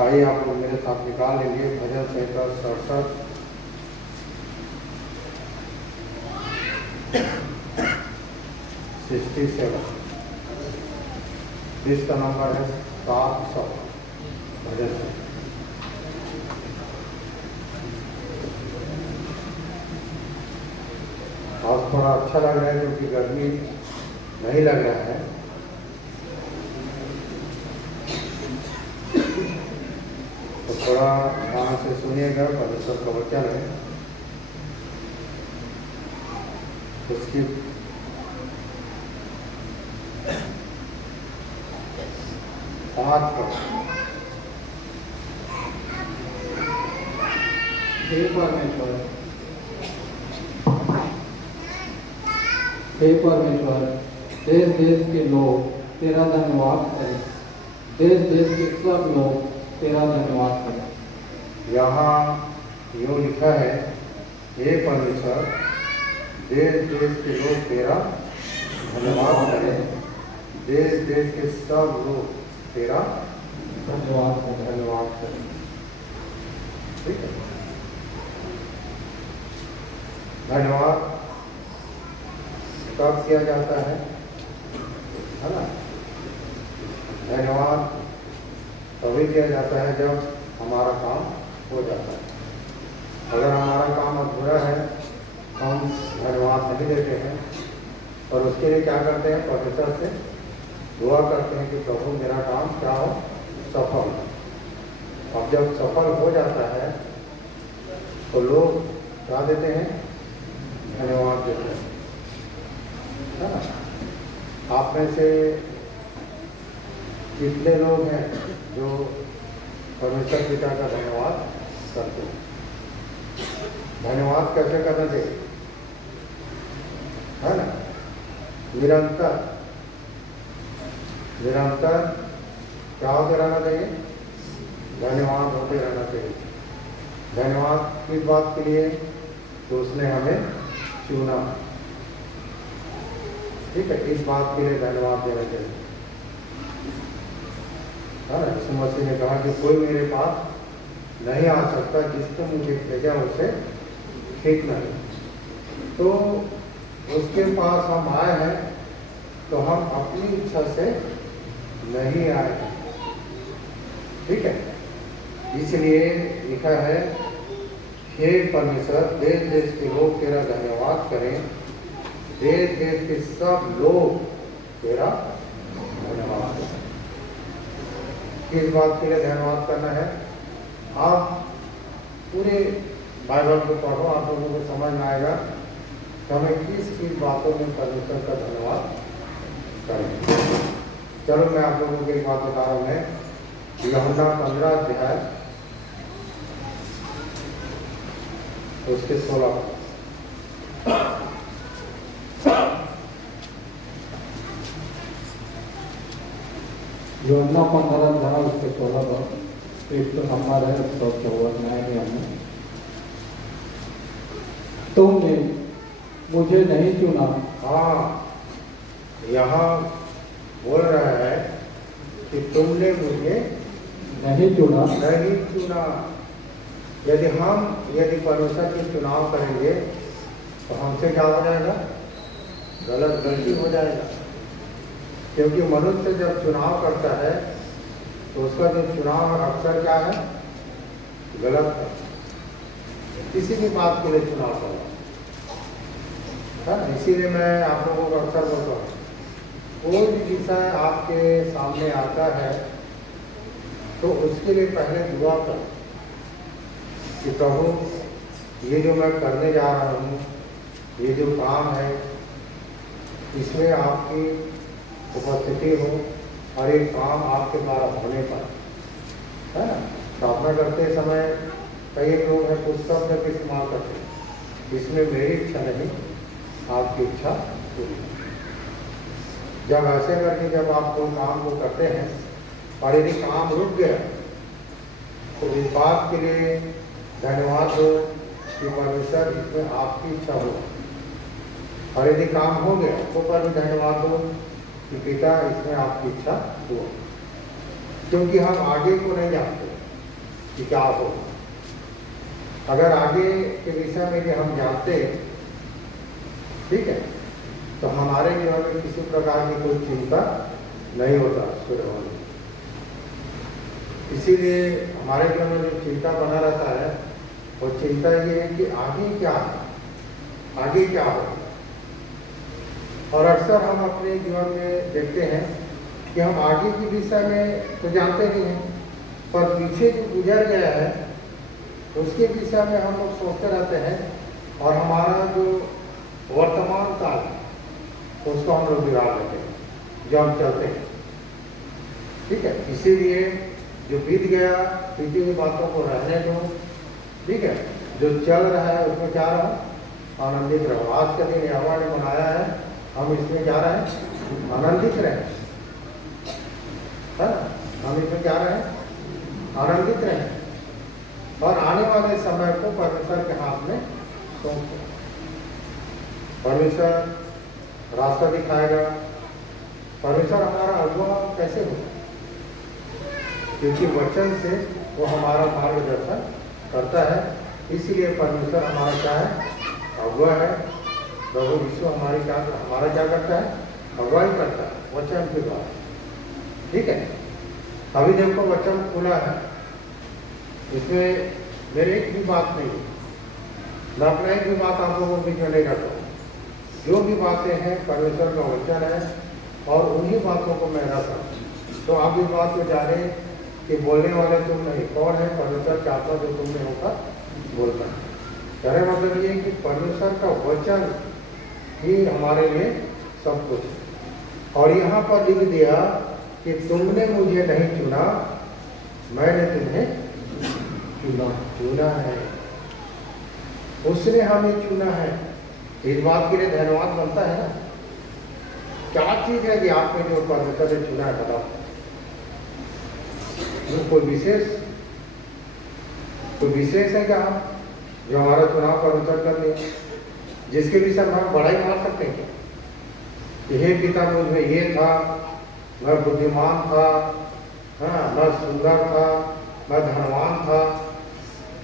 आइए आप लोग मेरे साथ निकाल लेंगे भजन संहिता 67 जिसका नंबर है 700 भजन संहिता। आज थोड़ा अच्छा लग रहा है क्योंकि गर्मी नहीं लग रहा है। तो थोड़ा ध्यान से सुनिएगा, परमेश्वर का वचन है। उसकी बात पर हे परमेश्वर, हे परमेश्वर, देश देश के लोग तेरा धन्यवाद करें। देश देश के सब लोग तेरा धन्यवाद करें। यहाँ यूँ लिखा है, हे परमेश्वर, देश देश के लोग तेरा धन्यवाद करें। देश देश के सब लोग तेरा धन्यवाद करें। धन्यवाद करें। ठीक है, धन्यवाद कब किया जाता है ना? धन्यवाद तभी किया जाता है जब हमारा काम हो जाता है। अगर हमारा काम अधूरा है, हम धन्यवाद नहीं देते हैं और उसके लिए क्या करते हैं? परमेश्वर से दुआ करते हैं कि प्रभु मेरा काम क्या हो, सफल हो। अब जब सफल हो जाता है तो लोग क्या देते हैं? धन्यवाद देते हैं, है ना? आप में से कितने लोग हैं जो परमेश्वर पिता का धन्यवाद करते हैं? धन्यवाद कैसे करना चाहिए, है ना? निरंतर निरंतर क्या होते रहना चाहिए? धन्यवाद होते रहना चाहिए। धन्यवाद किस बात के लिए? तो उसने हमें चुना। ठीक है, इस बात के लिए धन्यवाद देना चाहिए, है ना? यीशु मसीह ने कहा कि कोई मेरे पास नहीं आ सकता जिसको मुझे भेजा उसे ठीक नहीं। तो उसके पास हम आए हैं तो हम अपनी इच्छा से नहीं आए हैं। ठीक है, इसलिए लिखा है, हे परमेश्वर, देश देश के लोग तेरा धन्यवाद करें। देश देश के सब लोग तेरा धन्यवाद करें। किस बात के लिए धन्यवाद करना है? आप पूरे बाइबल को पढ़ो, आप लोगों को समझ में आएगा कि हमें किस किस बातों में परमेश्वर का धन्यवाद करें। चलो मैं आप लोगों को एक बात बता रहा हूँ। मैं यूहन्ना 15 अध्याय उसके 16 यूहन्ना 15 अध्याय उसके 16 पर एक तो नंबर है 154 नए नियम में। तुमने मुझे नहीं चुना। हाँ, यहाँ बोल रहा है कि तुमने मुझे नहीं चुना। नहीं चुना। यदि परमेश्वर के चुनाव करेंगे तो हमसे क्या हो जाएगा? गलती हो जाएगा। क्योंकि मनुष्य जब चुनाव करता है तो उसका जो चुनाव अक्सर क्या है? गलत है। किसी भी बात के लिए चुनाव करना है। इसीलिए मैं आप लोगों को अक्सर बोलता हूँ, कोई भी विषय आपके सामने आता है तो उसके लिए पहले दुआ करो कि प्रभु ये जो मैं करने जा रहा हूँ, ये जो काम है, इसमें आपकी उपस्थिति हो और एक काम आपके द्वारा होने पर, है ना? प्रार्थना करते समय कई लोग हैं कुछ शब्द का इस्तेमाल करते हैं, इसमें मेरी इच्छा नहीं, आपकी इच्छा पूरी। जब ऐसे करके जब आप कोई काम को करते हैं और यदि काम रुक गया तो इस बात के लिए धन्यवाद हो कि परमेश्वर इसमें आपकी इच्छा हो, और यदि काम हो गया तो पर भी धन्यवाद हो कि पिता इसमें आपकी इच्छा हो। क्योंकि हम आगे को नहीं जानते, कि क्या हो। अगर आगे के विषय में भी हम जानते, ठीक है, तो हमारे जीवन में किसी प्रकार की कोई चिंता नहीं होता शुरू होने। इसीलिए हमारे जीवन में जो चिंता बना रहता है, वो चिंता ये है कि आगे क्या है, आगे क्या हो। और अक्सर हम अपने जीवन में देखते हैं कि हम आगे के विषय में तो जानते नहीं हैं, पर पीछे जो गुजर गया है उसके विषय में हम लोग सोचते रहते हैं, और हमारा जो वर्तमान काल है उसको हम लोग बिगाड़ देते हैं जो हम चलते हैं, ठीक है। इसीलिए जो बीत गया बीती हुई बातों को रहने दो, ठीक है। जो चल रहा है उसमें क्या रहो, आनंदित रहो। आज का दिन यहोवा ने बनाया है, हम इसमें क्या रहे, आनंदित रहे, है। हम इसमें क्या रहे, आनंदित रहे, और आने वाले समय को परमेश्वर के हाथ में सौंप दो। परमेश्वर रास्ता दिखाएगा। परमेश्वर हमारा अगुआ कैसे होगा, क्योंकि वचन से वो हमारा मार्गदर्शन करता है। इसीलिए परमेश्वर हमारा क्या है, अगुआ है। प्रभु यीशु हमारी क्या, हमारा क्या करता है, अगुवाई करता है वचन के द्वारा, ठीक है। अभी देखो वचन खुला है, इसमें मेरी एक भी बात नहीं है, मैं अपना एक भी बात आप लोगों को बीच में नहीं रखता हूँ। जो भी बातें हैं परमेश्वर का वचन है, और उन्हीं बातों को मैं रखता हूँ। तो आप इस बात को जाने कि बोलने वाले तुम नहीं, कौन है, परमेश्वर चाहता जो तुमने होकर बोलता है। कहने मतलब ये कि परमेश्वर का वचन ही हमारे लिए सब कुछ है। और यहाँ पर लिख दिया कि तुमने मुझे नहीं चुना, मैंने तुम्हें चुना है। उसने हमें चुना है। इस बात के लिए धन्यवाद बनता है ना। क्या चीज है कि आपने जो परमेश्वर ने चुना है, बताओ। कोई विशेष है क्या जो हमारा चुनाव परमेश्वर कर ले, जिसके विषय में हम बड़ाई मार सकते हैं कि हे पिता मुझे ये था, मैं बुद्धिमान था, हाँ, मैं सुंदर था, मैं धनवान था,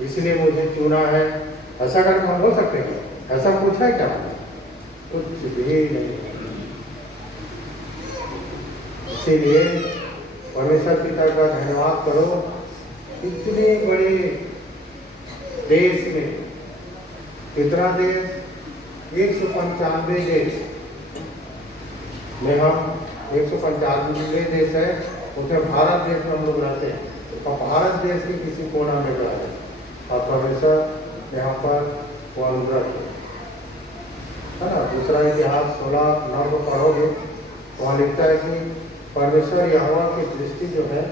इसलिए मुझे चुना है, ऐसा करके हम बोल सकते हैं? ऐसा कुछ है क्या? कुछ भी नहीं। इसीलिए परमेश्वर पिता का धन्यवाद करो। इतने बड़े देश में, इतना देश, 195 देश में, हम 195 देश है, उसमें भारत देश में हम लोग रहते हैं, और भारत देश के किसी कोना में रह है, और परमेश्वर यहाँ पर वो अनुग्रह है ना। दूसरा इतिहास 16:9 को पढ़ोगे, वहाँ लिखता है कि परमेश्वर यहोवा की दृष्टि जो है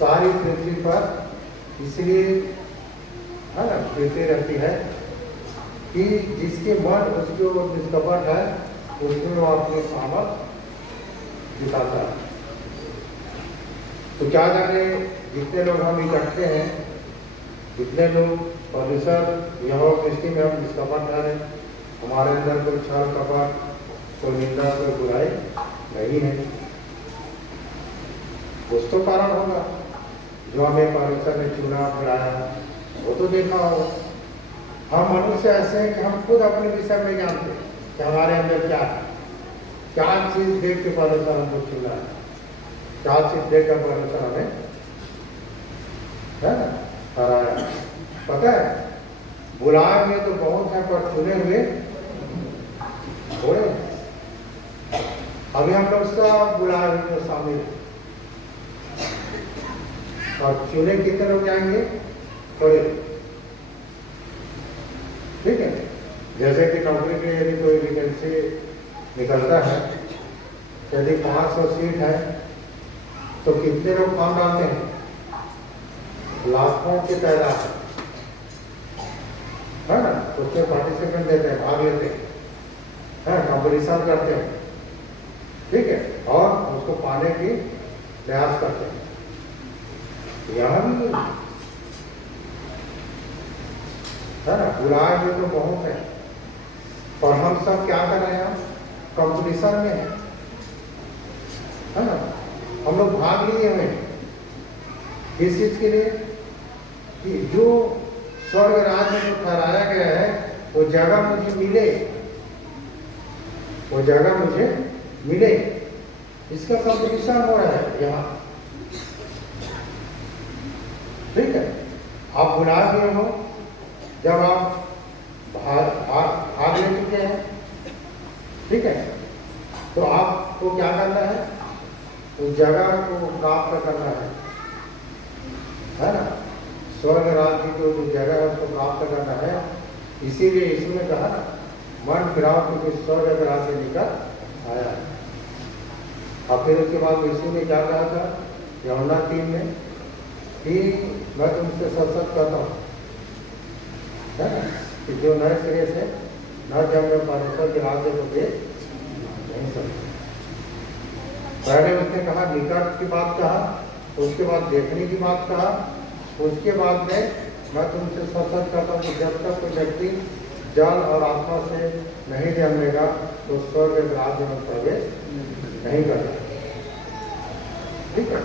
सारी पृथ्वी पर इसलिए, है ना, देती रहती है कि जिसके मन, उसके वो निष्कपट है, उसमें वो अपनी सामर्थ दिखाता है। तो क्या जाने जितने लोग हम इकट्ठे हैं, जितने लोग परमेश्वर यहोवा की दृष्टि में हम निष्कपट हैं, हमारे अंदर कोई छल कपट, कोई निंदा, कोई बुराई नहीं है। कुछ तो कारण होगा जो हमें परमेश्वर ने चुना, बुलाया, वो तो देखा होगा। हम मनुष्य ऐसे हैं कि हम खुद अपने विषय में जानते हैं कि हमारे अंदर क्या है, क्या चीज देख के परमेश्वर हमको चुना है, क्या चीज देख कर परमेश्वर हमें, है ना, हराया। पता है, बुलाए हुए तो बहुत है, पर चुने हुए थोड़े। अभी हम लोग सब बुलाए हुए तो शामिल, और चुने कितने लोग जाएंगे, थोड़े, ठीक है। जैसे कि नौकरी के लिए यदि कोई वैकेंसी निकलता है, यदि 500 सीट है, तो कितने लोग फॉर्म डालते हैं? लाखों की तादाद है ना, उसमें पार्टिसिपेंट देते हैं, भाग लेते हैं, कंपटीशन करते हैं, ठीक है, और उसको पाने की प्रयास करते हैं। यहाँ भी है ना, बुलाए हुए तो बहुत है, और हम सब क्या कर रहे हैं? कंपटीशन में है ना। हम लोग भाग लिए हमें किस चीज के लिए? कि जो स्वर्ग राज में जो ठहराया गया है वो जगह मुझे मिले, वो जगह मुझे मिले। इसका कंपटीशन हो रहा है यहाँ, ठीक है। आप बुला दिए हो, जब आप भाग ले चुके हैं, ठीक है, तो आपको क्या करना है, उस जगह को प्राप्त करना है ना। स्वर्ग राज्य की जो जगह है उसको प्राप्त करना है। इसीलिए इसमें कहा ना, मन फिराओ क्योंकि स्वर्ग राज्य निकल आया है। और फिर उसके बाद यीशु ने क्या कहा था यूहन्ना 3 में कि मैं तुमसे सच कहता हूँ, है ना, कि जो नए सिरे से न जब मैं परमेश्वर के राज्य को देख नहीं सकता। पहले उसने कहा निकट की बात कहा, उसके बाद देखने की बात कहा, उसके बाद में मैं तुमसे सच कहता हूँ कि जब तक कोई व्यक्ति जल और आत्मा से नहीं जन्मेगा तो स्वर्ग राज्य में प्रवेश नहीं करता, ठीक है।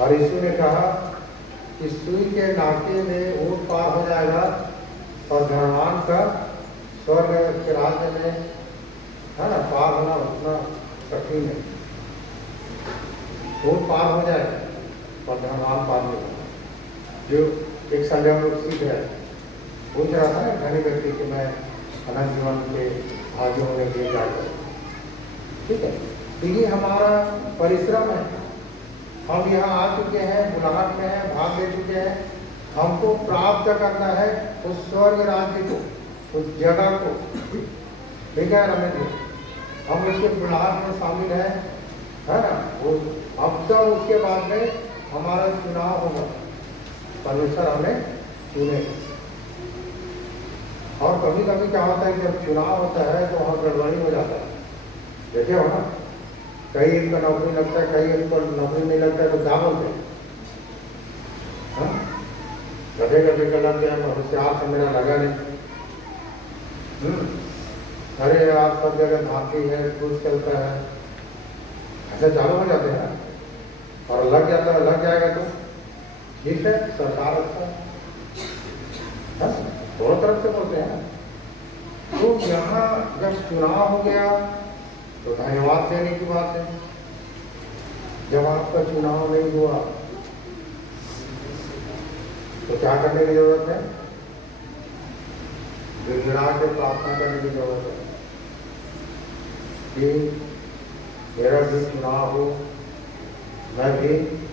और यीशु ने कहा कि सुई के नाके में ऊँट पार हो जाएगा और धनवान का स्वर्ग के राज्य में, है ना, पार होना उतना कठिन है। ऊँट पार हो जाएगा और धनवान पार नहीं होगा। जो एक संजय हम लोग सीख रहे पूछ रहा था ना धनी व्यक्ति कि मैं अनंत जीवन के भागी होने के लिए क्या करूँ, ठीक है। तो ये हमारा परिश्रम है। हम यहाँ आ चुके हैं, बुलाहट में है, भाग ले चुके हैं। हमको प्राप्त करना है उस स्वर्ग राज्य को, उस जगह को, ठीक है रमेश जी। हम उसके बुलाहट में शामिल हैं, है ना। वो अब तो उसके बाद में हमारा चुनाव होगा, परमेश्वर हमें चुने। और कभी कभी क्या होता है कि जब चुनाव होता है तो वहाँ गड़बड़ी हो जाता है, देखे हो ना। कई इनका नौकरी लगता है, कई इनको नौकरी नहीं लगता है, तो क्या बोलते हैं, गधे गधे का लग गया, होशियार से मेरा लगा नहीं। अरे आप सब जगह भाती है, खुश चलता है, ऐसे चालू हो जाते हैं। और लग जाता है, लग जाएगा तो ठीक है, सरकार अच्छा है, दोनों तरफ से बोलते हैं। तो यहाँ जब चुनाव हो गया तो धन्यवाद देने की बात है। जब आपका चुनाव नहीं हुआ तो क्या करने की जरूरत है, गिड़गिड़ा के प्रार्थना करने की जरूरत है कि मेरा भी चुनाव हो, मैं भी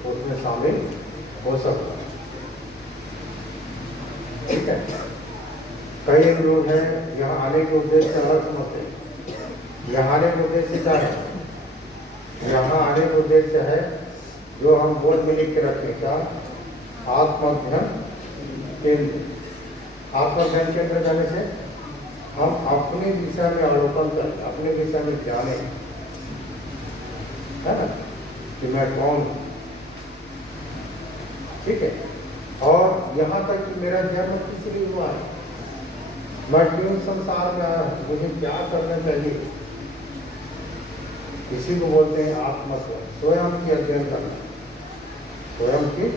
उसमें शामिल हो सकता हूँ, ठीक है। कई लोग हैं यहाँ आने के उद्देश्य अलग समझते हैं। यहाँ आने का उद्देश्य क्या है, यहाँ आने का उद्देश्य है जो हम बोर्ड में लिख के रखें, क्या, आत्मध्ययन केंद्र। आत्मध्ययन केंद्र जाने से हम अपने विषय में अवलोकन करें, अपने विषय में जाने, है ना, कि मैं कौन हूँ, ठीक है। और यहाँ तक कि मेरा जन्म किस लिए हुआ है, मैं क्यों संसार में आया हूँ, मुझे क्या करना चाहिए, इसी को बोलते हैं आत्मस्व, स्वयं की अध्ययन करना, स्वयं की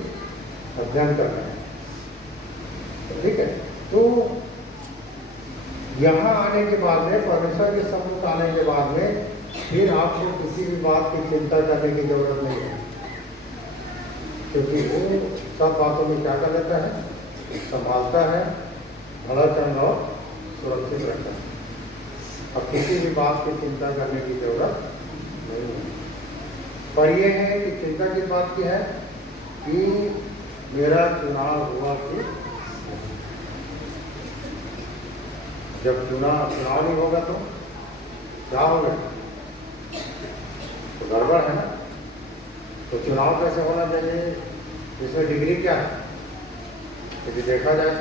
अध्ययन करना है, ठीक है। तो यहाँ आने के बाद में, परमेश्वर के सम्मुख आने के बाद में, फिर आपको किसी भी बात की चिंता करने की जरूरत नहीं है, क्योंकि वो सब बातों में क्या कर लेता है, संभालता है, भला चंगा और सुरक्षित रखता है। अब किसी भी बात की चिंता करने की जरूरत नहीं है। पर यह है कि चिंता की बात क्या है कि मेरा चुनाव हुआ कि जब चुनाव नहीं होगा तो क्या होगा, तो गड़बड़ है ना। तो चुनाव कैसे होना चाहिए, इसमें डिग्री क्या है, यदि देखा जाए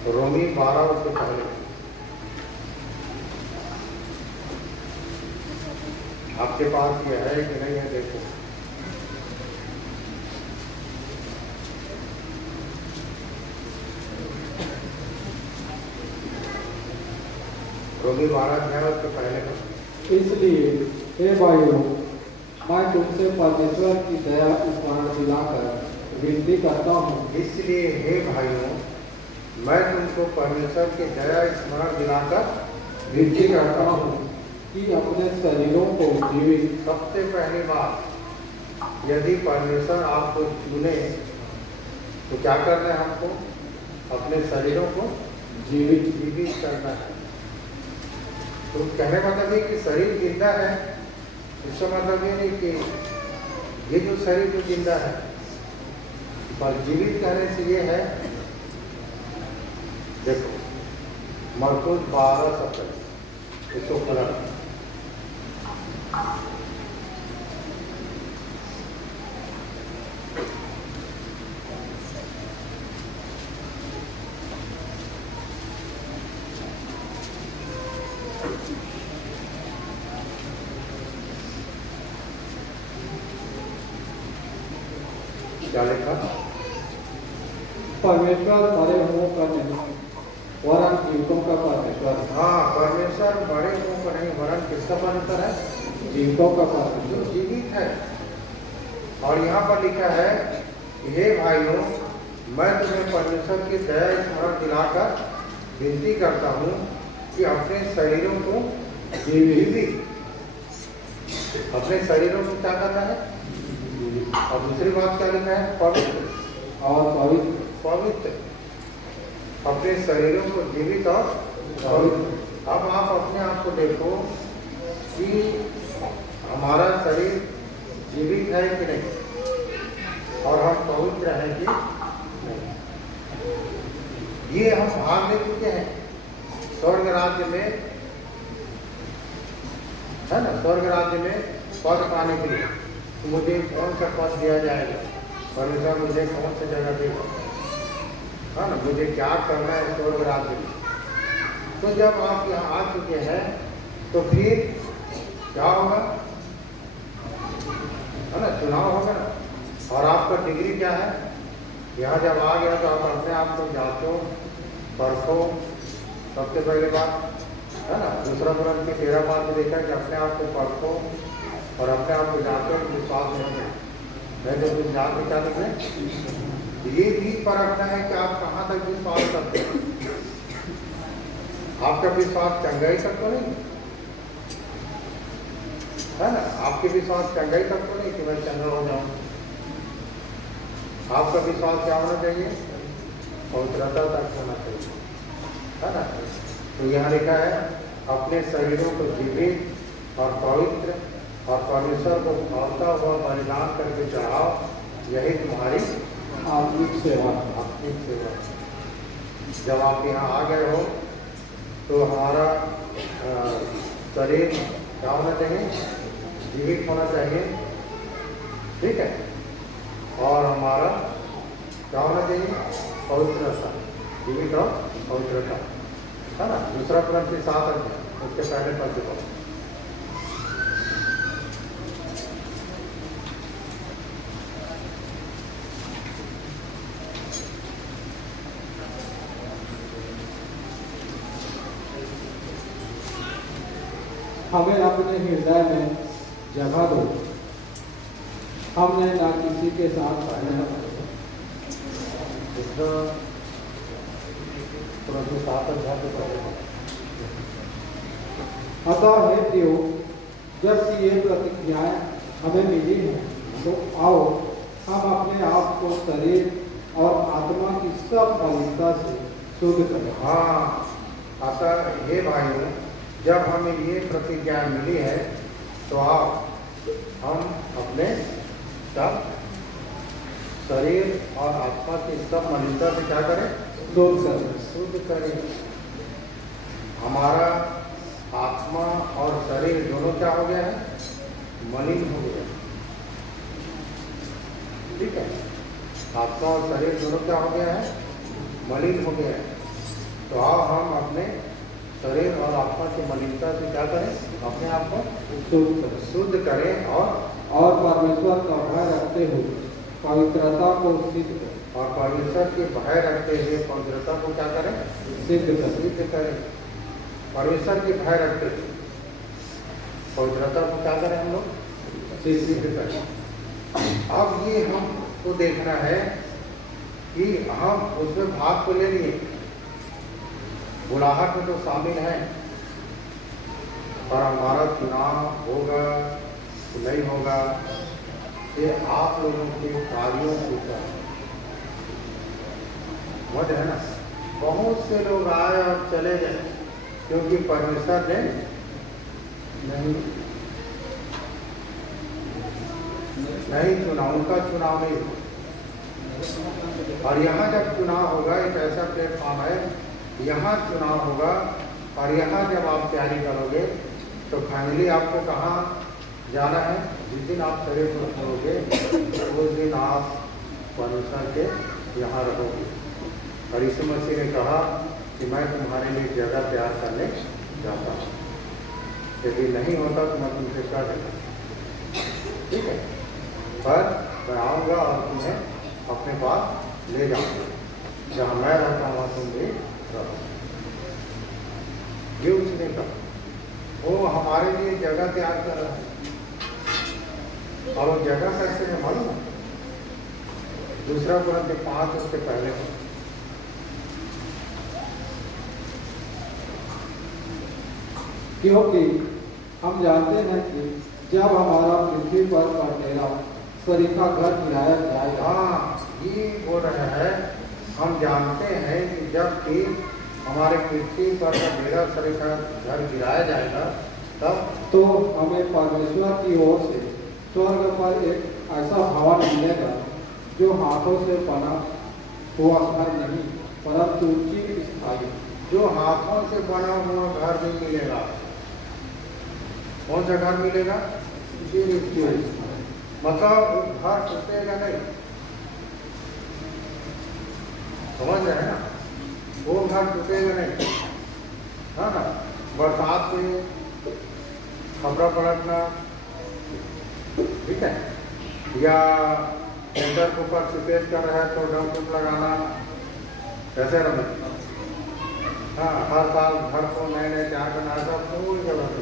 तो रोमी 12 उसके पहले आपके पास ये है कि नहीं है, देखो। रोमी 12 अध्याय उसके पहले का। इसलिए हे भाइयों, मैं तुमसे परमेश्वर की दया स्मरण दिलाकर विनती करता हूँ। इसलिए हे भाइयों, मैं तुमको परमेश्वर की दया स्मरण दिलाकर विनती करता हूँ कि अपने शरीरों को जीवित। सबसे पहली बात, यदि परमेश्वर आपको चुने तो क्या करना है हमको? अपने शरीरों को जीवित करना है। तो कहने का मतलब ये कि शरीर जिंदा है, इसका मतलब ये नहीं कि ये जो शरीर जो जिंदा है, पर जीवित कहने से ये है, देखो मरकुस 12:27 इसको खुला क्या लिखा? परमेश्वर मरे हुओं का नहीं वरन जीवितों का परमेश्वर है। हाँ, परमेश्वर बड़े हुओं का नहीं वरन किसका परमेश्वर है? जीवितों का जो परमेश्वर। जीवित है। और यहाँ पर लिखा है, हे भाइयों, मैं तुम्हें परमेश्वर की दया स्मरण दिलाकर विनती करता हूँ कि अपने शरीरों को जीवित, अपने शरीरों को क्या करना है? और दूसरी बात क्या लिखा है? पवित्र और पवित्र। पवित्र, अपने शरीरों को जीवित और पवित्र। अब आप अपने आप को देखो कि हमारा शरीर जीवित है कि नहीं, और हम पवित्र हैं कि नहीं। ये हम भाग ले चुके हैं स्वर्ग राज्य में, है ना? स्वर्ग राज्य में पद पाने के लिए मुझे कौन सा पद दिया जाएगा? परमेश्वर मुझे कौन सी जगह देगा, है ना? मुझे क्या करना है स्वर्ग राज्य में? तो जब आप यहाँ आ चुके हैं तो फिर क्या होगा? है ना? चुनाव होगा ना। और आपका डिग्री क्या है? यहाँ जब आ गया तो आप अपने आप को जांचो, परखो, सबसे पहले बात, है ना? दूसरा कुरान की 13 में देखा कि अपने आप को परखो और अपने आप को जांचो, विश्वास नहीं है। मैं जब कुछ जान के क्या देखें, ये भी परखना है कि आप कहाँ तक विश्वास करते हैं। आपका विश्वास चंगाई तक तो नहीं, है ना? आपके विश्वास चंगाई तक तो नहीं कि मैं चंगा हो जाऊं। आपका विश्वास क्या होना चाहिए? पवित्रता तक होना चाहिए, है ना? तो यहाँ लिखा है, अपने शरीरों को जीवित और पवित्र और परमेश्वर को भावता हुआ बलिदान करके चढ़ाओ, यही तुम्हारी आत्मिक सेवा। आत्मिक सेवा। जब आप यहाँ आ गए हो तो हमारा शरीर क्या होना चाहिए? जीवित होना चाहिए, ठीक है? और हमारा क्या होना चाहिए? पवित्रता, जीवित और पवित्रता, है ना? दूसरा कुरान 7 अध्याय उसके पहले पद को हमें अपने हृदय में जगह दो, हमने ना किसी के साथ पहले दूसरा कुरान 7 अध्याय के पहले। अतः हे प्रियो, जबकि ये प्रतिज्ञाएं हमें मिली हैं, तो आओ हम अपने आप को शरीर और आत्मा की सब मलिनता से शुद्ध करें। हाँ, अतः हे भाइयों, जब हमें ये प्रतिज्ञा मिली है तो आप हम अपने सब शरीर और आत्मा की सब मलिनता से क्या करें? शुद्ध करें। शुद्ध करें। हमारा आत्मा और शरीर दोनों क्या हो गया है? मलिन हो गया, ठीक है? आत्मा और शरीर दोनों क्या हो गया है? मलिन हो गया है। तो आओ हम अपने शरीर और आत्मा की मलिनता से क्या करें? अपने आप को शुद्ध करें और परमेश्वर का भय रखते हुए पवित्रता को सिद्ध करें। और परमेश्वर के भय रखते हुए पवित्रता को क्या करें? सिद्ध करें। परमेश्वर के भय रखते हुए पवित्रता को क्या करें? हम लोग शिष्य। अब ये हमको देखना है कि हम उसमें भाग तो ले लिए, बुलाहट में तो शामिल है, पर हमारा चुनाव होगा कि नहीं होगा ये आप लोगों के कार्यों के ऊपर मत है ना। बहुत से लोग आए और चले गए क्योंकि परमेश्वर ने नहीं चुना, उनका चुनाव नहीं हुआ। और यहाँ जब चुनाव होगा, एक ऐसा प्लेटफॉर्म है, यहाँ चुनाव होगा और यहाँ जब आप तैयारी करोगे तो फाइनली आपको कहाँ जाना है। जिस दिन आप शरीर को छोड़ोगे उस दिन आप परमेश्वर के यहाँ रहोगे। और यीशु मसीह ने कहा कि मैं तुम्हारे लिए जगह तैयार करने जाता हूँ, यदि नहीं होता तो मैं तुमसे क्या देता, ठीक है। पर मैं आऊँगा और तुम्हें अपने पास ले जाऊँगा, जहाँ मैं रहता हूँ वहाँ तुम भी रहो। ये उसने कहा, वो हमारे लिए जगह तैयार कर रहा है। और वो जगह कैसे है मालूम है? दूसरा कुरिन्थियों 5 उसके पहले क्योंकि हम जानते हैं कि जब हमारा पृथ्वी पर का डेरा सरीखा घर गिराया जाएगा। हाँ, ये बोल रहा है, हम जानते हैं कि जब कि हमारे पृथ्वी पर का डेरा सरीखा घर गिराया जाएगा तब तो हमें परमेश्वर की ओर से स्वर्ग पर एक ऐसा भवन मिलेगा जो हाथों से बना हुआ घर नहीं परंतु चिरस्थायी। जो हाथों से बना हुआ घर नहीं मिलेगा। कौन सा घर मिलेगा? चिरस्थायी। मतलब घर टूटेगा नहीं, समझ रहे हैं ना? वो घर टूटेगा नहीं, है ना? बरसात में खपरा पलटना, ठीक है, या टेंडर के ऊपर सुपेज कर रहा है तो डंप लगाना, कैसे रहे? हाँ, हर साल घर को नए नए तैयार करना है, पूरी जगह पे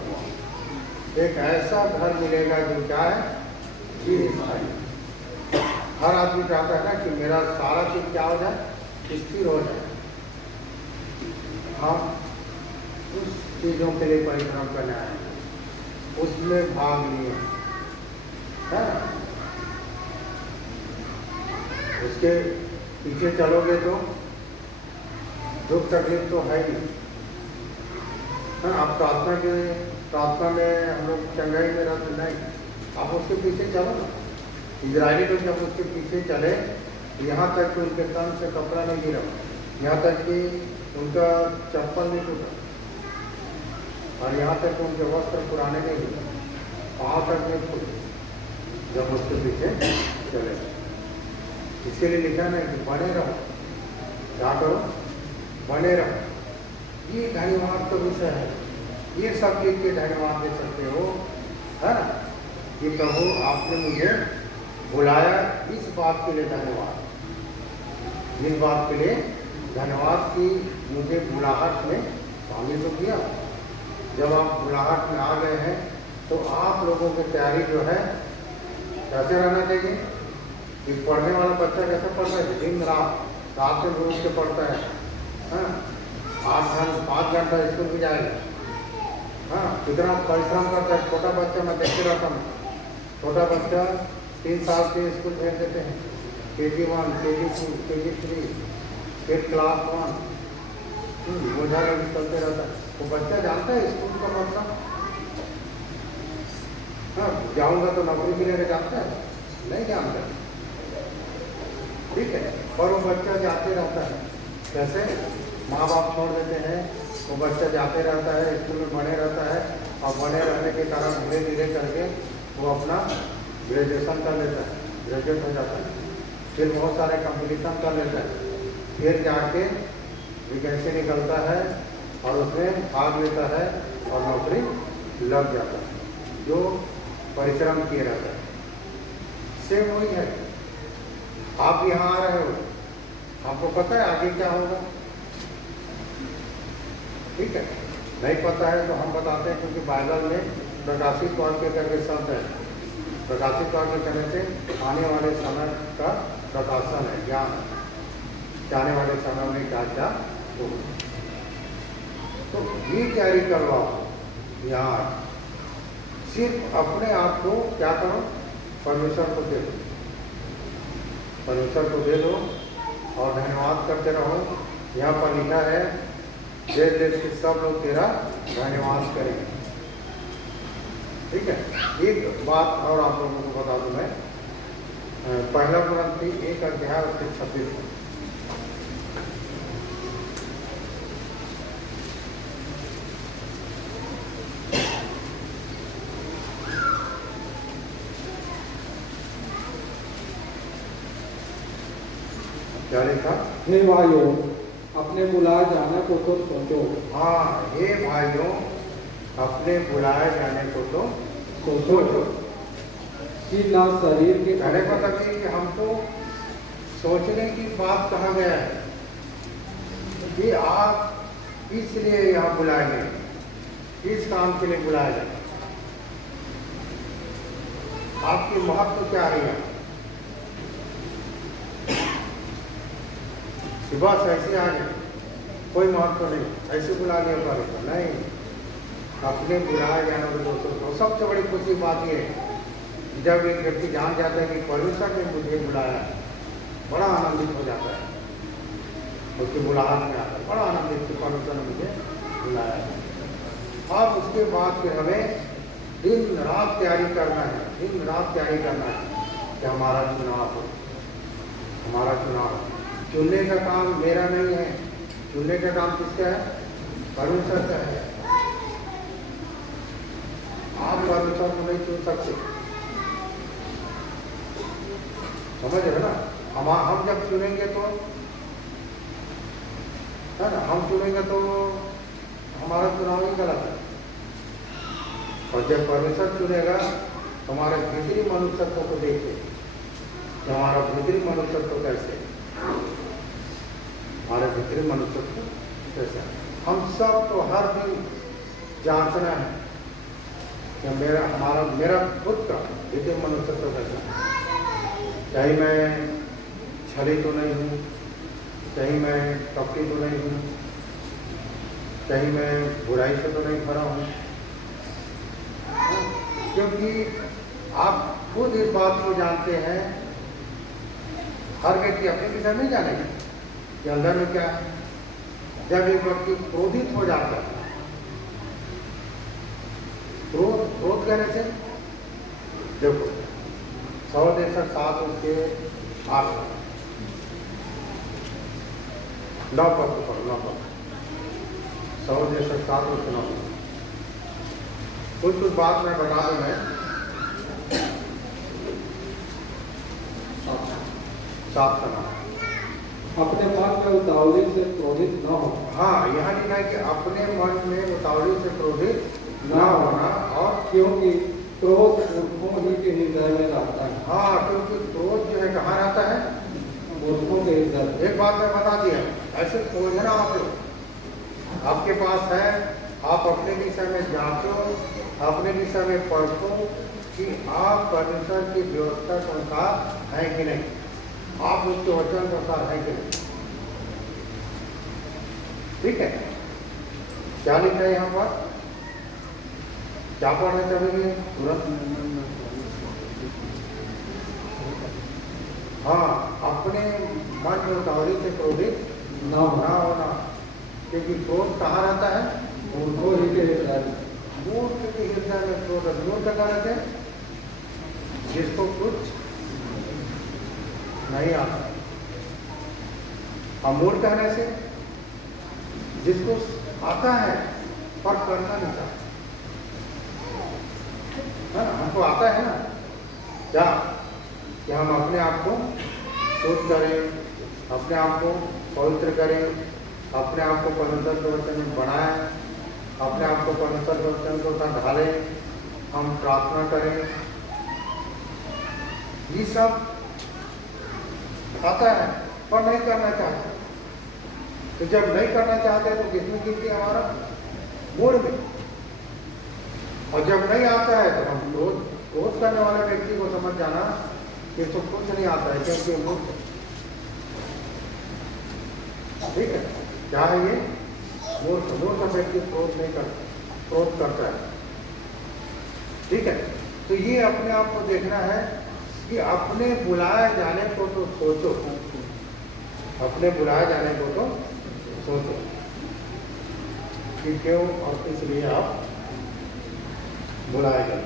एक ऐसा घर मिलेगा जो क्या है? चिरस्थायी। हर आदमी चाहता है ना कि मेरा सारा चीज क्या हो जाए? स्थिर हो जाए। हम उस चीज़ों के लिए परिश्रम करने आए हैं, उसमें भाग लिए है ना। उसके पीछे चलोगे तो दुख तकलीफ तो है ही। हाँ, आप प्रार्थना में हम लोग चंगाई में रहते नहीं, आप उसके पीछे चलो ना। इजरायली लोग जब उसके पीछे चले, यहाँ तक कि उनके तन से कपड़ा नहीं गिरा, यहाँ तक कि उनका चप्पल नहीं टूटा, और यहाँ तक कि उनके वस्त्र पुराने नहीं हुए, पाँव तक नहीं फूटे जब उसके पीछे चले। इसके लिए लिखा नहीं कि बने रहो, क्या करो? बने रहो। ये धन्यवाद का विषय है। ये सब चीज के धन्यवाद दे सकते हो, है ना, कि प्रभु आपने मुझे बुलाया। इस बात के लिए धन्यवाद, इस बात के लिए धन्यवाद कि मुझे बुलाहट में शामिल तो किया। जब आप बुलाहट में आ गए हैं तो आप लोगों की तैयारी जो है कैसे रहना चाहिए? कि पढ़ने वाला बच्चा कैसे पढ़ता है? दिन रात में रोज के पढ़ता है, हाँ, 5 घंटा स्कूल भी जाएगा, हाँ, कितना परिश्रम करता है। छोटा बच्चा मैं देखते रहता हूँ, छोटा बच्चा 3 साल के स्कूल भेज देते हैं, KG1, KG2, KG3, फिर क्लास 1, बोझा लगे चलते रहता है। वो बच्चा जानता है स्कूल का मतलब, हाँ, जाऊँगा तो नौकरी मिलेगा, जानता है? नहीं जानता, ठीक है। और वो बच्चा जाते रहता है, कैसे? माँ बाप छोड़ देते हैं, वो बच्चा जाते रहता है, स्कूल में बने रहता है, और बने रहने के कारण धीरे धीरे करके वो अपना ग्रेजुएशन कर लेता है, ग्रेजुएट हो जाता है, फिर बहुत सारे कंपटीशन कर लेता है, फिर जाके वैकेंसी निकलता है और उसमें भाग लेता है और नौकरी लग जाता है, जो परिश्रम किए रहता है। सेम वही है, आप यहाँ आ रहे हो, आपको पता है आगे क्या होगा, ठीक है? नहीं पता है तो हम बताते हैं, क्योंकि बाइबल में प्रकाशित वाक्य करके शब्द है, प्रकाशित वाक्य कहने से आने वाले समय का प्रकाशन है, ज्ञान है कि आने वाले समय में क्या क्या होगा। तो ये तैयारी करवाओ यहाँ, सिर्फ अपने आप को क्या करो, परमेश्वर को दे दो, परमेश्वर को दे दो और धन्यवाद करते रहो। यहाँ पर लिखा है देश देश के सब लोग तेरा धन्यवाद करेंगे। ठीक है, एक बात और आप लोगों को बता दूं मैं, पहला कुरिन्थी 1 अध्याय उसके 26 में, क्या लिखा? हे भाइयों, अपने बुलाए जाने को तो सोचो। हाँ, हे भाइयों, अपने बुलाए जाने को तो सोचो कि ना शरीर के कहने का मतलब ये कि हमको सोचने की बात कहा गया है कि आप इसलिए यहाँ बुलाए गए, इस काम के लिए बुलाया गया। आपकी महत्व क्या है? यहाँ सुबह से ऐसे आ गए, कोई महत्व नहीं, ऐसे बुला लिया पर नहीं, अपने बुलाए जाने को दोस्तों को सबसे बड़ी खुशी बात ये है जब एक व्यक्ति जान जाता है कि परमेश्वर ने मुझे बुलाया है, बड़ा आनंदित हो जाता है, उसकी बुलाहट में आता है, बड़ा आनंदित कि परमेश्वर ने मुझे बुलाया है। अब उसके बाद फिर हमें दिन रात तैयारी करना है, दिन रात तैयारी करना है कि हमारा चुनाव हो, हमारा चुनाव हो। चुनने का काम मेरा नहीं है, चुनने का काम किसका है? परमेश्वर का है। आप परमेश्वर को नहीं चुन सकते, समझ रहे ना? हम जब चुनेंगे तो है ना, हम चुनेंगे तो हमारा चुनाव ही गलत है, और जब परमेश्वर चुनेगा तो हमारे भीतरी मनुष्यत्व को देखे कि हमारा भीतरी मनुष्यत्व कैसे है, हमारे भीतरी मनुष्यत्व कैसे है। हम सब तो हर दिन जांचना है कि मेरा खुद का भीतरी मनुष्यत्व कैसा है। कहीं मैं छली तो नहीं हूँ, कहीं मैं कपटी तो नहीं हूँ, कहीं मैं बुराई से तो नहीं भरा हूँ, क्योंकि आप खुद इस बात को जानते हैं। हर व्यक्ति अपने विषय नहीं जानेगा कि अंदर में क्या है। जब एक व्यक्ति क्रोधित हो जाता है, क्रोध कहने से देखो 167 उसके 8 9 पद पर 9 पद 167 उसके 9 पद कुछ बात मैं बता दूं मैं साफ करना। अपने मन में उतावली से क्रोधित न हो। हाँ, यहाँ लिखा है कि अपने मन में उतावली से क्रोधित न होना, और क्योंकि क्रोध मूर्खों ही के हृदय में रहता है। हाँ, क्योंकि क्रोध जो है कहाँ रहता है? मूर्खों के हृदय। एक बात मैं बता दिया, ऐसे खोजना आप लोग, आपके पास है, आप अपने विषय में जांचो, अपने विषय में पढ़ो कि आप परमेश्वर की व्यवस्था के अनुसार हैं कि नहीं, आप उसके वचन के अनुसार हैं कि नहीं। ठीक है, क्या लिखा है यहाँ पर? क्या पढ़ना चाहेंगे तुरंत? हाँ, अपने मन में उतावली से क्रोधित न होना, क्योंकि क्रोध कहाँ रहता है? मूर्खों ही के हृदय में। मूर्ख के हृदय में क्रोध। मूर्ख क्या रहते हैं? जिसको कुछ नहीं आता। और मूर्ख कहने से जिसको आता है पर करना नहीं चाहता। हमको आता है ना क्या कि हम अपने आप को शुद्ध करें, अपने आप को पवित्र करें, अपने आप को परमेश्वर के वचन में बढ़ाएं, अपने आप को परमेश्वर के वचन को ढालें, हम प्रार्थना करें। ये सब आता है पर नहीं करना चाहते। तो जब नहीं करना चाहते तो किसमें गिरती है? हमारा मूड में। और जब नहीं आता है तो हम क्रोध करने वाले व्यक्ति को समझ जाना कि इसको कुछ नहीं आता है, क्योंकि ये मूर्ख है। ठीक है, क्या है ये? मूर्ख व्यक्ति क्रोध नहीं करता, क्रोध करता है। ठीक है, तो ये अपने आप को देखना है कि अपने बुलाए जाने को तो सोचो, अपने बुलाए जाने को तो सोचो कि क्यों और किस लिए आप बुलाए गए,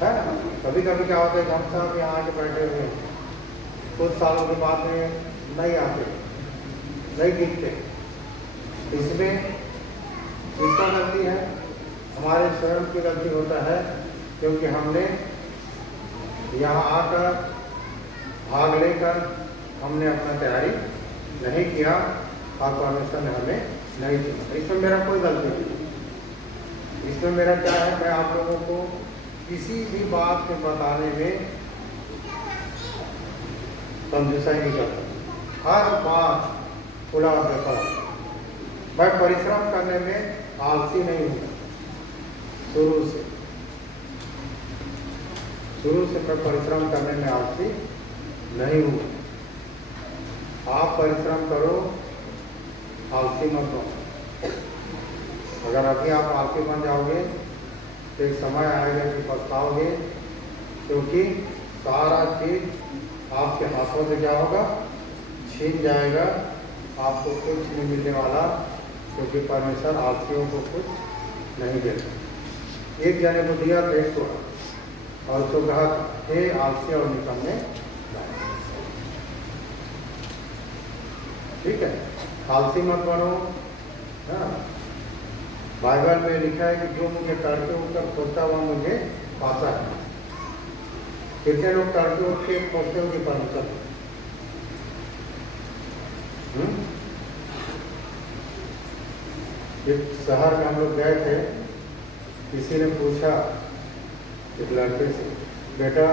है ना। कभी कभी क्या होता है कि हम सब यहाँ आके बैठे हुए हैं, कुछ सालों के बाद में नहीं आते, नहीं दिखते। इसमें इसका गलती है, हमारे स्वयं की गलती होता है, क्योंकि हमने यहाँ आकर भाग लेकर हमने अपना तैयारी नहीं किया और परमेश्वर ने हमें नहीं चुना। इसमें मेरा कोई गलती नहीं, इसमें मेरा क्या है, मैं आप लोगों को किसी भी बात के बताने में कंजूसाई नहीं करता, हर बात खुला बेखला। मैं परिश्रम करने में आलसी नहीं हूँ, शुरू से मैं परिश्रम करने में आलसी नहीं हूँ। आप परिश्रम करो, आलसी मत बनो। अगर अभी आप आलसी बन जाओगे तो एक समय आएगा कि पछताओगे, क्योंकि सारा चीज आपके हाथों से क्या होगा, छीन जाएगा, आपको कुछ नहीं मिलने वाला, क्योंकि परमेश्वर आलसियों को कुछ नहीं देता। एक जने को दिया तो एक छोड़ा, और उसको कहा हे आलसी और निकम्मे। ठीक है, आलसी मत बनो। हाँ, बाइबल में लिखा है कि जो मुझे तड़के उठकर खोजता हुआ मुझे पाता है। कितने लोग तड़के उठ के खोजते होंगे परमेश्वर? एक शहर में हम लोग गए थे, किसी ने पूछा एक लड़के से, बेटा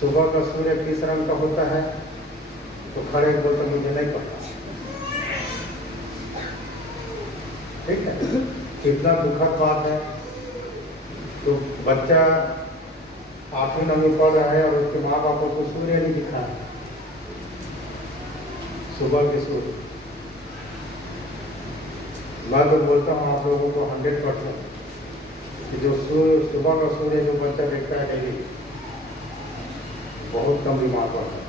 सुबह का सूर्य किस रंग का होता है? तो खड़े बोलते मुझे नहीं पता। ठीक है, कितना दुखद बात है। तो बच्चा 8वीं 9वीं पढ़ रहा है और उसके माँ बापों को सूर्य नहीं दिखा है, सुबह के सूर्य। मैं तो बोलता हूँ आप लोगों को 100% कि जो सूर्य, सुबह का सूर्य जो बच्चा देखता है डेली, बहुत कम बीमार पड़ता है।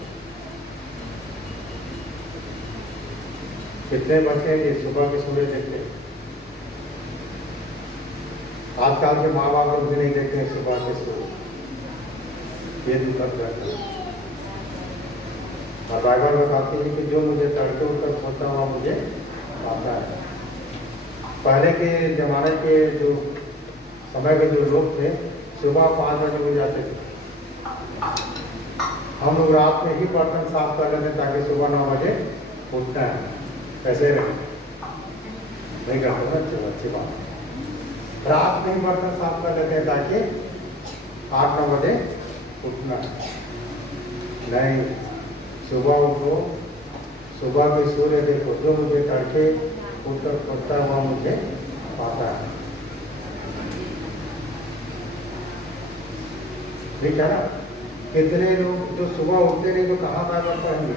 कितने बच्चे हैं जो सुबह के सूर्य देखते हैं? आजकल के माँ बाप लोग भी नहीं देखते हैं सुबह के सूर्य। ये दुखद रहता है। और बाइबल बताती है कि जो मुझे तड़के उठकर खोजता हुआ मुझे आता है। पहले के जमाने के जो समय के जो लोग थे, सुबह 5 बजे उठ जाते थे। हम लोग रात में ही बर्तन साफ कर लेते ताकि सुबह 9 बजे उठना है। कैसे रहे नहीं करते ना, अच्छी बात है। रात में ही बर्तन साफ कर लेते हैं ताकि 8-9 बजे उठना है। नहीं, सुबह उठो, सुबह के सूर्य देखो, जो मुझे तड़के उठकर खोजता हुआ मुझे पाता है। ठीक है ना। कितने लोग जो सुबह उठते नहीं तो कहाँ बाइबल पढ़ेंगे?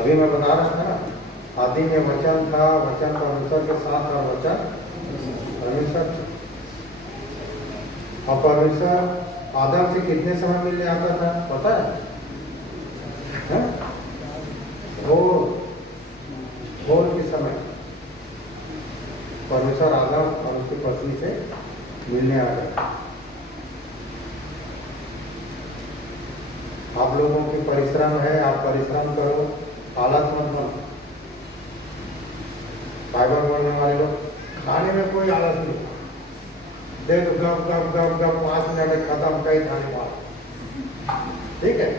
अभी मैं बता रहा था ना, आदि में वचन था, वचन परमेश्वर के साथ था, वचन परमेश्वर। और परमेश्वर आदम से कितने समय मिलने आता था पता है? भोर के समय परमेश्वर आदम और उसकी पत्नी से मिलने आ गए। आप लोगों की परिश्रम है, आप परिश्रम करो, आलस मत बनो। बाइबल पढ़ने वाले लोग खाने में कोई आलस नहीं, देख गप गप गप गप 5 मिनट में खत्म, कई खाने वाला। ठीक है।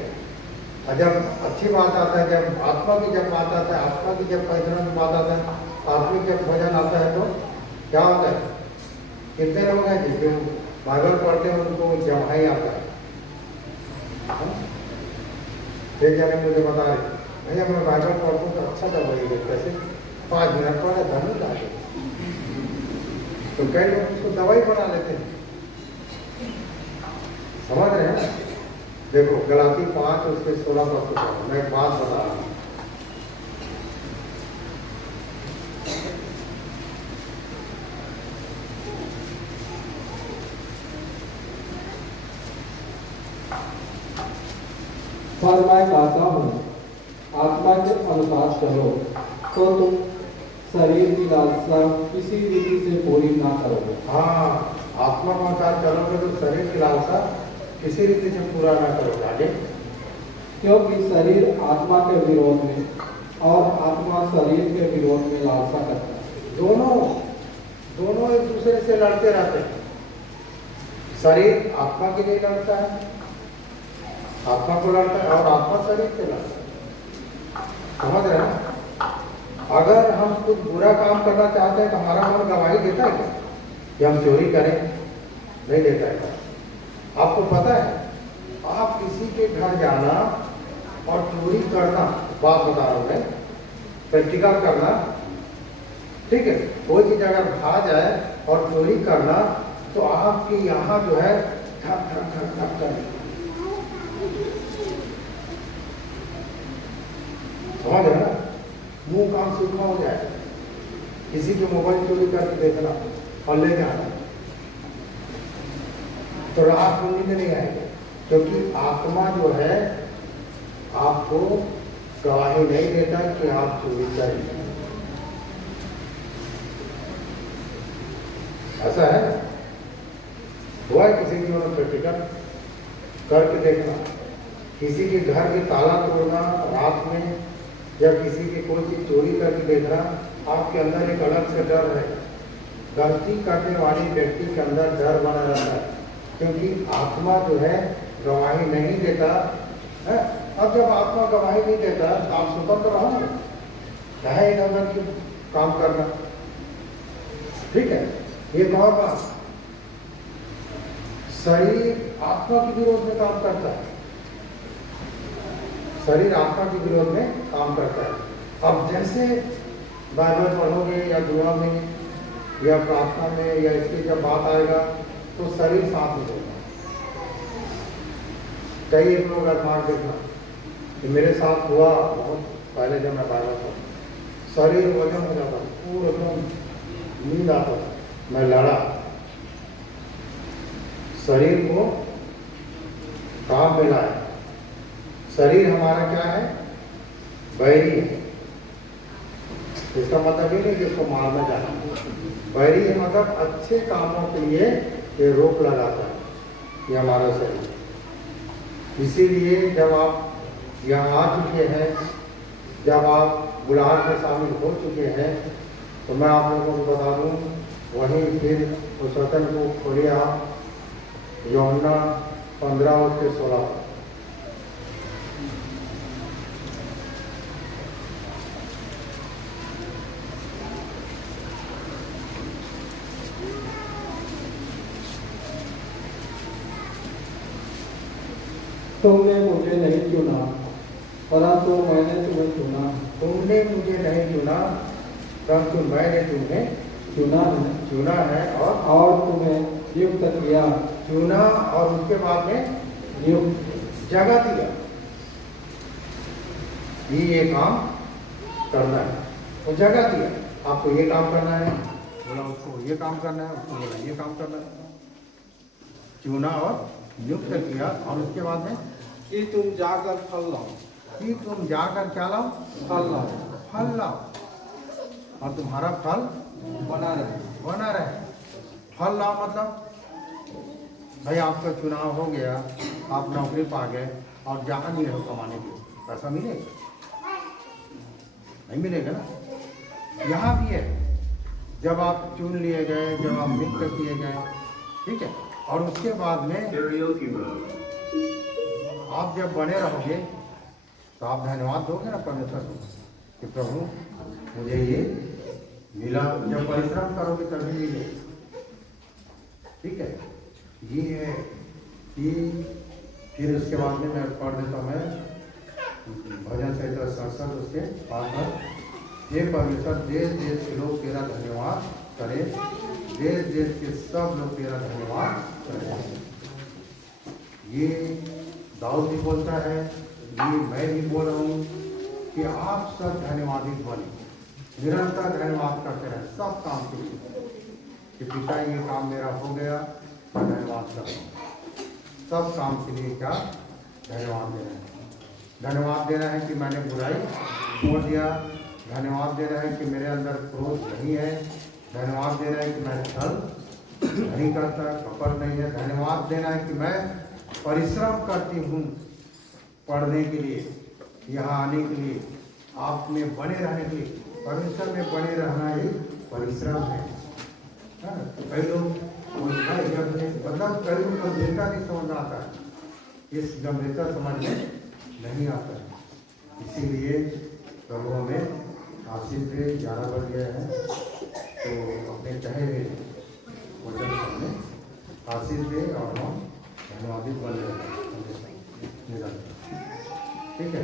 और जब अच्छी बात आता है, जब आत्मा की जब बात आता है, आत्मा की जब परिश्रम की बात आता है, आत्मिक जब भजन आता है, तो क्या होता है? कितने लोग हैं जो बाइबल पढ़ते हैं उनको जमा ही आता है। एक जने मुझे बता रहे, भैया मैं बाइबल पढ़ता हूँ तो अच्छा दवाई देता है, 5 मिनट पढ़ा धर्म आगे। तो कई लोग उसको दवाई बना लेते हैं। समझ रहे हैं? देखो गलाती 5 उसके 16 पर तो मैं एक बात बता रहा हूँ। पर मैं कहता हूँ आत्मा के अनुसार चलो तो तुम शरीर की लालसा किसी रीति से पूरी ना करोगे। हाँ, आत्मा के अनुसार चलोगे तो शरीर की लालसा किसी रीति से पूरा ना करोगे। आगे, क्योंकि शरीर आत्मा के विरोध में और आत्मा शरीर के विरोध में लालसा करता है। दोनों एक दूसरे से लड़ते रहते हैं। शरीर आत्मा के लिए लड़ता है, आत्मा को लड़ता है, और आत्मा शरीर से लड़ता है। समझ रहे हैं? अगर हम कुछ बुरा काम करना चाहते हैं तो हमारा मन गवाही देता है क्या कि हम चोरी करें? नहीं देता है। आपको पता है, आप किसी के घर जाना और चोरी करना, बात बता रहा हूँ मैं, प्रैक्टिकल करना, ठीक है? कोई चीज अगर खा जाए और चोरी करना तो आपके यहाँ जो है ठक ठक ठक ठक करें। समझ रहे ना? मुंह काम सूखा हो जाए। किसी के मोबाइल चोरी करके देखना और ले जाना तो रात को नींद नहीं आएगी, क्योंकि आत्मा जो है आपको गवाही नहीं देता कि आप चोरी करें। ऐसा है? हुआ है किसी के जीवन प्रैक्टिकल करके देखना। किसी के घर के ताला तोड़ना रात में, या किसी की कोई चीज चोरी करके देखना, आपके अंदर एक अलग से डर है। गलती करने वाले व्यक्ति के अंदर डर बना रहता है, क्योंकि आत्मा जो है गवाही नहीं देता है। अब जब आत्मा गवाही नहीं देता तो आप स्वतंत्र रहोगे, चाहे इधर उधर की काम करना। ठीक है? एक और बात, शरीर आत्मा के विरोध में काम करता है। शरीर आत्मा के विरोध में काम करता है। अब जैसे बाइबल पढ़ोगे या दुआ में या प्रार्थना में या इसकी जब बात आएगा तो शरीर साथ में होगा। कई एक लोग आत्मा देखना कि मेरे साथ हुआ बहुत पहले जब मैं बाइबल पढ़ा, शरीर वजन हो जाता, पूरा एकदम नींद आता था, मैं लड़ा। शरीर को काम में लाया। शरीर हमारा क्या है? बैरी है। इसका मतलब ये नहीं कि उसको मारना चाहना। बैरी है मतलब अच्छे कामों के लिए ये रोक लगाता है, ये हमारा शरीर। इसीलिए जब आप यहाँ आ चुके हैं, जब आप बुलाहट में शामिल हो चुके हैं, तो मैं आप लोगों को बता दूँ, वहीं फिर उस वचन को खोलिए आप, यूहन्ना 15:16। तुमने मुझे नहीं चुना, परंतु मैंने तुम्हें चुना। तुमने मुझे नहीं चुना, परंतु मैंने तुम्हें चुना है और तुम्हें नियुक्त किया। चुना और उसके बाद में नियुक्त जगह दिया। ये काम करना है, तो जगह दिया। आपको ये काम करना है, बोला उसको ये काम करना है, उसको बोला ये काम करना है। चुना और नियुक्त किया, और उसके बाद में कि तुम जाकर फल लाओ। कि तुम जाकर क्या लाओ? फल लाओ। फल लाओ, और तुम्हारा फल बना रहे। फल लाओ मतलब भाई आपका चुनाव हो गया, आप नौकरी पा गए और जहाँ नहीं रहो कमाने के लिए, पैसा मिलेगा? नहीं मिलेगा ना। यहाँ भी है, जब आप चुन लिए गए, जब आप नियुक्त किए गए, ठीक है, और उसके बाद में आप जब बने रहोगे तो आप धन्यवाद दोगे ना परमेश्वर को कि प्रभु मुझे ये मिला। जब परिश्रम करोगे तभी मिलेगा। ठीक है? ये है कि फिर उसके बाद में मैं पढ़ देता हूँ, मैं भजन संहिता 67 उसके बाद में, ये परमेश्वर देश देश के लोग तेरा धन्यवाद करें, देश देश के सब लोग तेरा धन्यवाद करें। ये दाऊद भी बोलता है, ये मैं भी बोल रहा हूँ कि आप सब धन्यवादित बने, निरंतर धन्यवाद करते रहें सब काम के लिए कि पिता ये काम मेरा हो गया, मैं धन्यवाद करता हूँ। सब काम के लिए क्या धन्यवाद देना है। धन्यवाद देना है कि मैंने बुराई छोड़ दिया, धन्यवाद देना है कि मेरे अंदर क्रोध नहीं है, धन्यवाद देना है कि मैं छल नहीं करता, कपट नहीं है, धन्यवाद देना है कि मैं परिश्रम करती हूँ पढ़ने के लिए, यहाँ आने के लिए, आप में बने रहने के लिए। परमेश्वर में बने रहना ही परिश्रम है। कई लोग मतलब कई लोग गंभीरता नहीं समझ आता है, इस गंभीरता समझ में नहीं आता है। इसीलिए प्रभु हमें आशीष दे, 11 बज गए हैं, तो अपने कहे हुए वचन हमें आशीष दे और हम धन्यवादित बन रहे हैं। ठीक है।